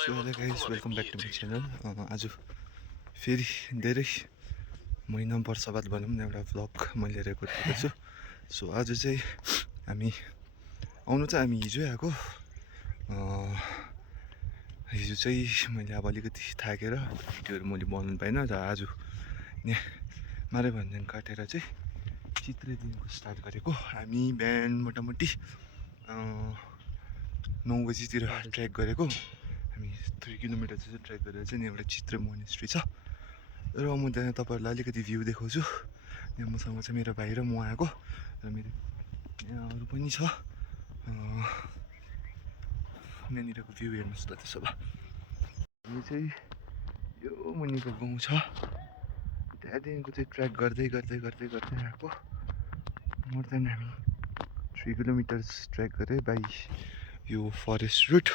So hello guys welcome back to my channel आज फेरि धेरै महिना वर्ष बाद भनौँ न एउटा भ्लग मैले रेकर्ड गरेको छु। सो आज चाहिँ हामी हिजै आएको। हिजो चाहिँ मैले अब अलिकति थाकेर भिडियोहरू मैले बनाउनु पाइनँ र आज यहाँ मारे भन्ज्याङ काटेर चाहिँ चित्रेदेखिको स्टार्ट गरेको। हामी बिहान मोटामोटी 9 बजीतिर ट्रेक गरेको। हामी 3 किलोमिटर जस्तो ट्रेक गरेर चाहिँ यहाँ एउटा चित्रे मोनेस्ट्री छ र म त्यहाँ तपाईँहरूलाई अलिकति भ्यू देखाउँछु। यहाँ मसँग चाहिँ मेरो भाइ र म आएको र मेरो यहाँ अरू पनि छ। यहाँनिरको भ्यू हेर्नुहोस् त। त्यसो भए हामी चाहिँ यो मुनिको गाउँ छ, त्यहाँदेखिको चाहिँ ट्रेक गर्दै गर्दै गर्दै गर्दै आएको। मोर देन हामी 3 किलोमिटर्स ट्रेक गरेँ बाई यो फरेस्ट रुट।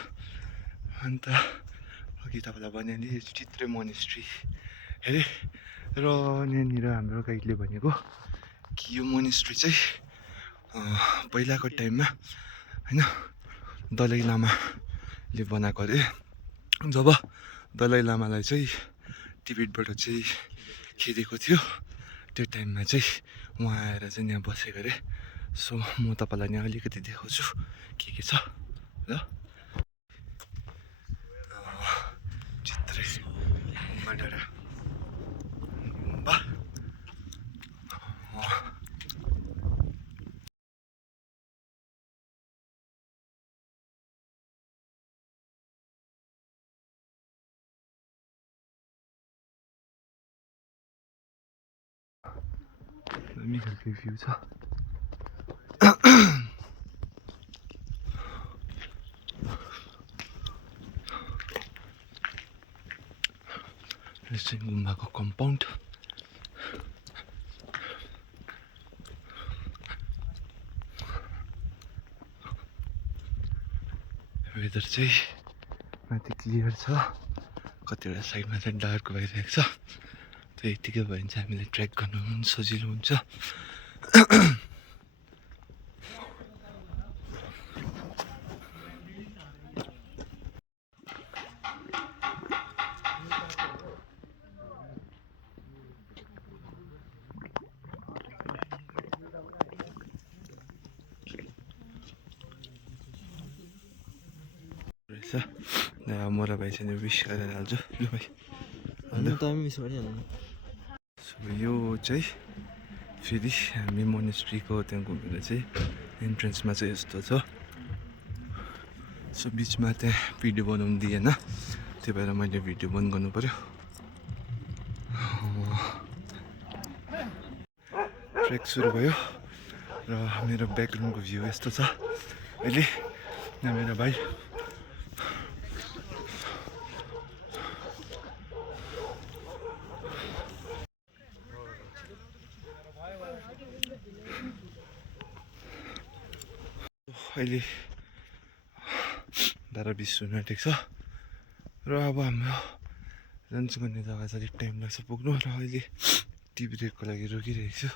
अन्त अघि तपाईँलाई भने नि चित्रे मोनेस्ट्री हेरे र यहाँनिर हाम्रो गाइडले भनेको कि यो मोनेस्ट्री चाहिँ पहिलाको टाइममा होइन दलाई लामाले बनाएको अरे। जब दलाई लामालाई चाहिँ टिबेटबाट चाहिँ खेदेको थियो त्यो टाइममा चाहिँ उहाँ आएर चाहिँ यहाँ बसेको अरे। सो म तपाईँलाई यहाँ अलिकति देखाउँछु के छ ल। चित्रे डाँडा गुम्बा दामी खालको भ्यू छ। गुम्बाको कम्पाउन्ड वेदर चाहिँ माथि क्लियर छ, कतिवटा साइडमा चाहिँ डार्क भइरहेको छ। त्यो यतिकै भयो भने चाहिँ हामीले ट्रेक गर्नु पनि सजिलो हुन्छ। म र भाइ चाहिँ विस गरेर हाल्छु ल भाइ। सो यो चाहिँ फेरि हामी मोनेस्ट्रीको त्यहाँ घुमेर चाहिँ इन्ट्रेन्समा चाहिँ यस्तो छ। सो बिचमा त्यहाँ भिडियो बनाउनु दिएन, त्यही भएर मैले भिडियो बन्द गर्नु पऱ्यो। ट्रेक सुरु भयो र मेरो ब्याकग्राउन्डको भ्यू यस्तो छ। अहिले यहाँ मेरो भाइ अहिले 12:20 हुन आँटेको छ र अब हाम्रो लन्च गर्ने जग्गा चाहिँ अलिक टाइम लाग्छ पुग्नु। र अहिले टी ब्रेकको लागि रोकिरहेको छु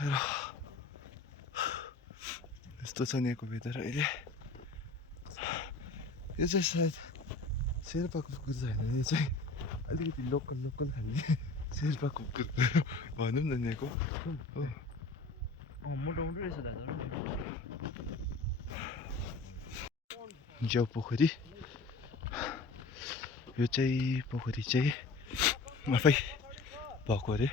र यस्तो छ यहाँको वेदर अहिले। यो चाहिँ सायद शेर्पा कुकुर छैन, यो चाहिँ अलिकति लोकल खाले शेर्पा कुकुर भनौँ न यहाँको हो। मोटो रहेछ दादा। ज्याउ पोखरी, यो चाहिँ पोखरी चाहिँ आफै भएको अरे।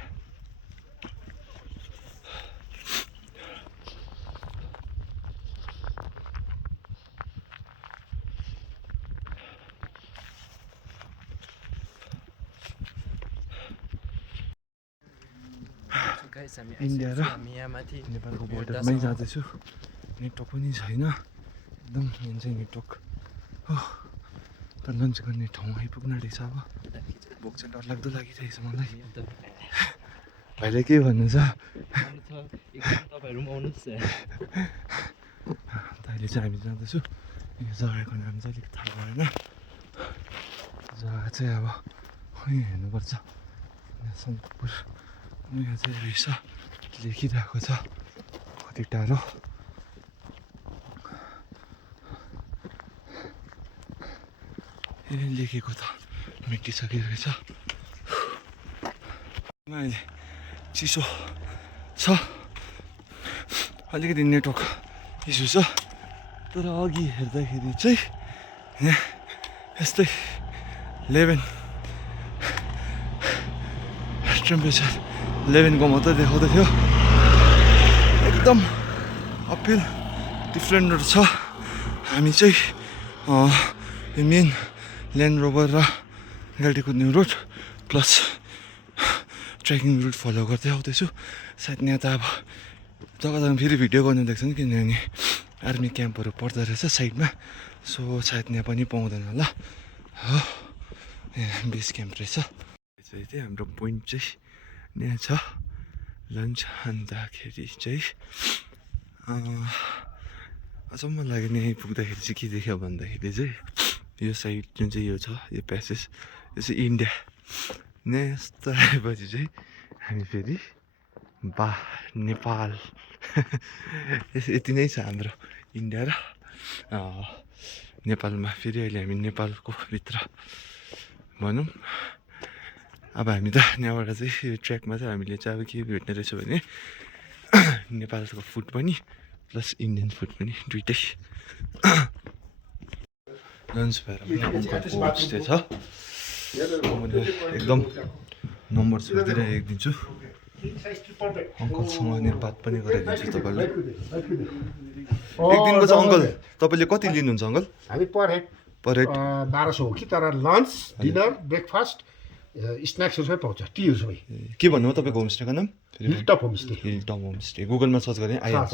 इन्डिया र नेपालको बोर्डरमै जाँदैछु। नेटवर्क पनि छैन एकदम, यहाँ चाहिँ नेटवर्क हो। त लन्च गर्ने ठाउँ आइपुग्न रहेछ। अब भोक चाहिँ डरलाग्दो लागिरहेछ मलाई। भाइले के भन्नु छ? तपाईँहरू पनि आउनुहोस्। अहिले चाहिँ हामी जाँदैछु। यो जग्गाको नाम चाहिँ अलिक थाहा भएन। जग्गा चाहिँ अब यहाँ हेर्नुपर्छ। यहाँ सन्दकपुर यहाँ चाहिँ रहेछ लेखिरहेको छ कति टाढो। लेखेको त मेटिसकेको रहेछ अहिले चिसो छ अलिकति नेटवर्क इस्यु छ तर अघि हेर्दाखेरि चाहिँ यहाँ यस्तै 11 टेम्परेचर 11 को मात्रै देखाउँदै थियो एकदम अपिल डिफ्रेन्टहरू छ हामी चाहिँ यो मेन ल्यान्ड रोभर र गाडी कुद्ने road plus trekking route follow गर्दै आउँदैछु सायद यहाँ त अब जग्गा जग्गा फेरि भिडियो गर्नु देख्छ नि किनभने आर्मी क्याम्पहरू पर्दो रहेछ साइडमा सो सायद यहाँ पनि पाउँदैन होला हो यहाँ बेस क्याम्प रहेछ चाहिँ हाम्रो पोइन्ट चाहिँ यहाँ छ लन्च खाँदाखेरि चाहिँ अचम्म लाग्यो नि यहीँ पुग्दाखेरि चाहिँ के देख्यो भन्दाखेरि चाहिँ यो साइड जुन चाहिँ यो छ यो प्यासेज यो चाहिँ इन्डिया यस्तो आएपछि चाहिँ हामी फेरि नेपाल यति नै छ हाम्रो इन्डिया र नेपालमा फेरि अहिले हामी नेपालको भित्र भनौँ अब हामी त यहाँबाट चाहिँ यो ट्र्याकमा चाहिँ हामीले चाहिँ अब के भेट्ने रहेछ भने नेपालको फुड पनि प्लस इन्डियन फुड पनि दुइटै लन्च भएर पनि होमस्टे छ मैले एकदम नम्बर छोडिदिएर हेरिदिन्छु अङ्कलसँग अनि बात पनि गराइदिन्छु तपाईँलाई एक दिनको चाहिँ अङ्कल तपाईँले कति लिनुहुन्छ अङ्कल हामी पर हेड 1200 हो कि तर लन्च डिनर ब्रेकफास्ट स्न्याक्सहरू सबै पाउँछ टीहरू सबै के भन्नु हो तपाईँको होमस्टेको नाम हिलटप होमस्टे हिलटप होमस्टे गुगलमा सर्च गरेँ आइहाल्छ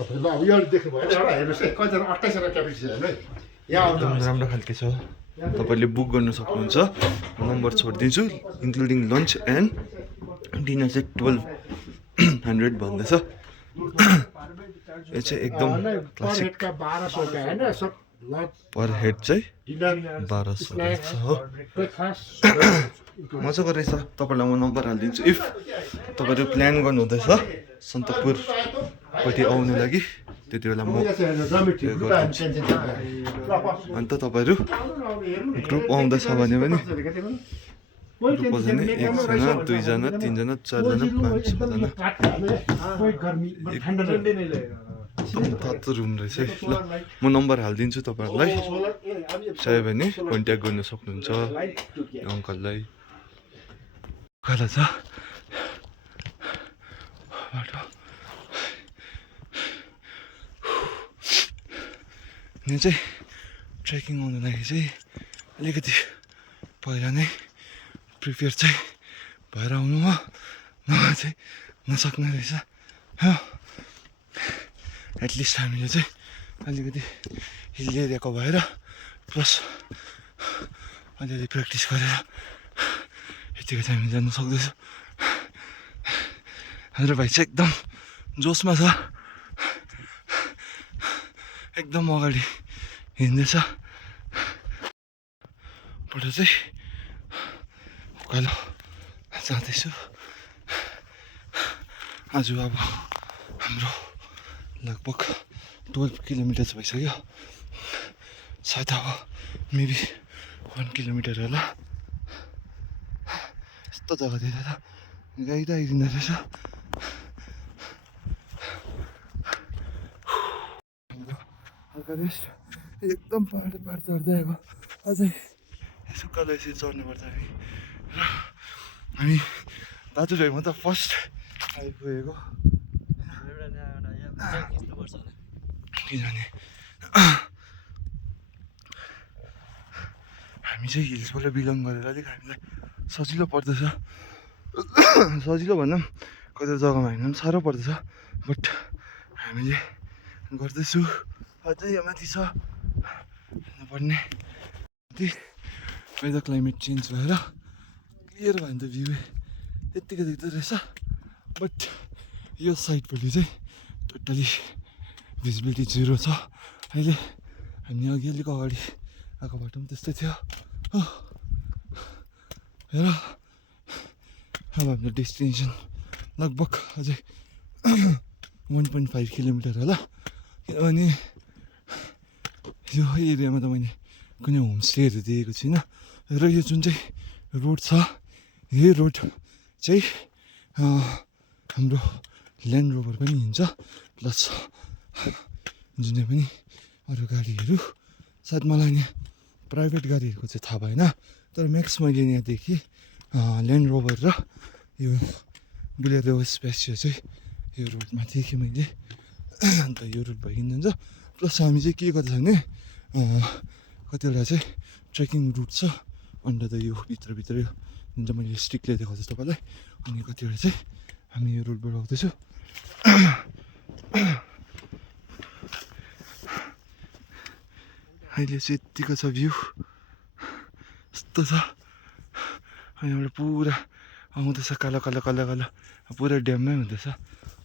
तपाईँले अब यो देख्नुभयो हेर्नुहोस् है कतिजना 28 जना क्यापेसिटी छ है यहाँ एकदम राम्रो खालके छ तपाईँले बुक गर्नु सक्नुहुन्छ नम्बर छोडिदिन्छु इन्क्लुडिङ लन्च एन्ड डिनर चाहिँ 1200 भन्दैछ यो चाहिँ एकदम क्लासिक पर हेड चाहिँ 1200 हो मजाको रहेछ तपाईँलाई म नम्बर हालिदिन्छु इफ तपाईँहरू प्लान गर्नुहुँदैछ सन्तकपुरपट्टि आउनु लागि त्यति बेला म अन्त तपाईँहरू ग्रुप आउँदैछ भने पनि ग्रुप आउँदैन एकजना दुईजना तिनजना चारजना पाँच छजना एकदम तातो रुम रहेछ है ल म नम्बर हालिदिन्छु तपाईँहरूलाई चाहियो भने कन्ट्याक्ट गर्न सक्नुहुन्छ अङ्कललाई कता छ बाटो यहाँ चाहिँ ट्रेकिङ आउनु लागि चाहिँ अलिकति पहिला नै प्रिपेयर चाहिँ भएर आउनु हो नभए चाहिँ नसक्ने रहेछ हो एटलिस्ट हामीले चाहिँ अलिकति हिल एरियाको भएर प्लस अलिअलि प्र्याक्टिस गरेर यतिको चाहिँ हामी जानु सक्दैछौँ हाम्रो भाइ चाहिँ एकदम जोसमा छ एकदम अगाडि हिँड्दैछ बाट चाहिँ उकालो जाँदैछु आज अब हाम्रो लगभग 12 किलोमिटर भइसक्यो सायद अब मेबी 1 किलोमिटर होला यस्तो जग्गातिर त गाई त आइदिँदो रहेछ हल्का रेस्ट एकदम पहाड चढ्दै आएको अझै सुक्कालो यसरी चढ्नुपर्छ हामी दाजुभाइमा त फर्स्ट आइपुगेको किनभने हामी चाहिँ हिल्सबाट बिलङ गरेर अलिक हामीलाई सजिलो पर्दछ सजिलो भन्दा पनि कति जग्गामा हामीलाई पनि साह्रो पर्दछ बट हामीले गर्दैछु अझै यो माथि छ पर्ने वेदर क्लाइमेट चेन्ज भएर क्लियर भयो भने त भ्यू यत्तिकै देख्दो रहेछ बट यो साइडपट्टि चाहिँ टोटली भिजिबिलिटी जिरो छ अहिले हामी अघि अलिक अगाडि आएको बाटो पनि त्यस्तै थियो हो र अब हाम्रो डेस्टिनेसन लगभग अझै 1.5 किलोमिटर होला किनभने यो एरियामा त मैले कुनै होमस्टेहरू देखेको छैन र यो जुन चाहिँ रोड छ यो रोड चाहिँ हाम्रो ल्यान्ड रोभर पनि हिँड्छ प्लस जुनै पनि अरू गाडीहरू सायद मलाई यहाँ प्राइभेट गाडीहरूको चाहिँ थाहा भएन तर म्याक्स मैले यहाँ देखेँ ल्यान्ड रोभर र यो बुलेरो स्पेसियो चाहिँ यो रोडमा देखेँ मैले अन्त यो रोड भइकन जान्छ प्लस हामी चाहिँ के गर्छ भने कतिवटा चाहिँ ट्रेकिङ रुट छ अन्त त यो भित्रभित्र जुन चाहिँ मैले स्टिकले देखाउँछु तपाईँलाई अनि कतिवटा चाहिँ हामी यो रोडबाट आउँदैछौँ अहिले चाहिँ यत्तिको छ भ्यू यस्तो छ अनि एउटा पुरा आउँदैछ कालो कालो कालो कालो पुरा ड्याममै हुँदैछ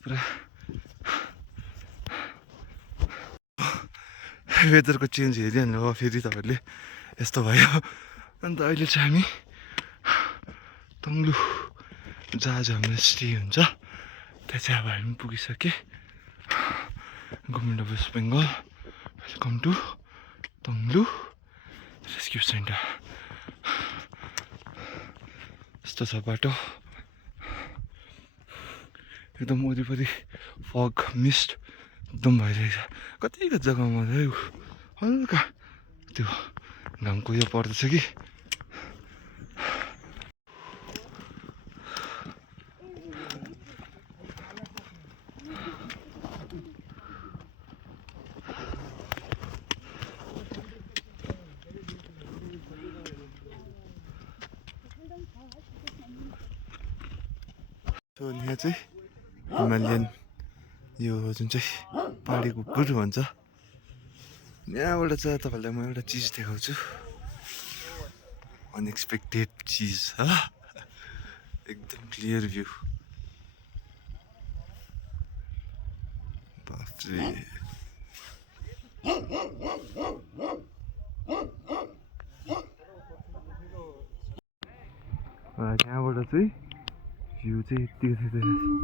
पुरा वेदरको चेन्ज हेरिहाल्नु हो फेरि तपाईँहरूले यस्तो भयो अन्त अहिले चाहिँ हामी तङ्लु जहाँ चाहिँ हाम्रो स्टे हुन्छ त्यहाँ चाहिँ अब हामी पुगिसकेँ government of West Bengal welcome to Tonglu rescue centre यस्तो छ बाटो एकदम वरिपरि फग मिस्ट एकदम भइरहेछ कतिको जग्गामा चाहिँ हल्का त्यो घामको यो पर्दैछ कि यहाँ चाहिँ हिमालयन यो जुन चाहिँ पहाडी कुकुर भन्छ यहाँबाट चाहिँ तपाईँहरूलाई म एउटा चिज देखाउँछु अनएक्सपेक्टेड चिज एकदम क्लियर भ्यू बाफ्रे यहाँबाट चाहिँ भ्यू चाहिँ यत्तिको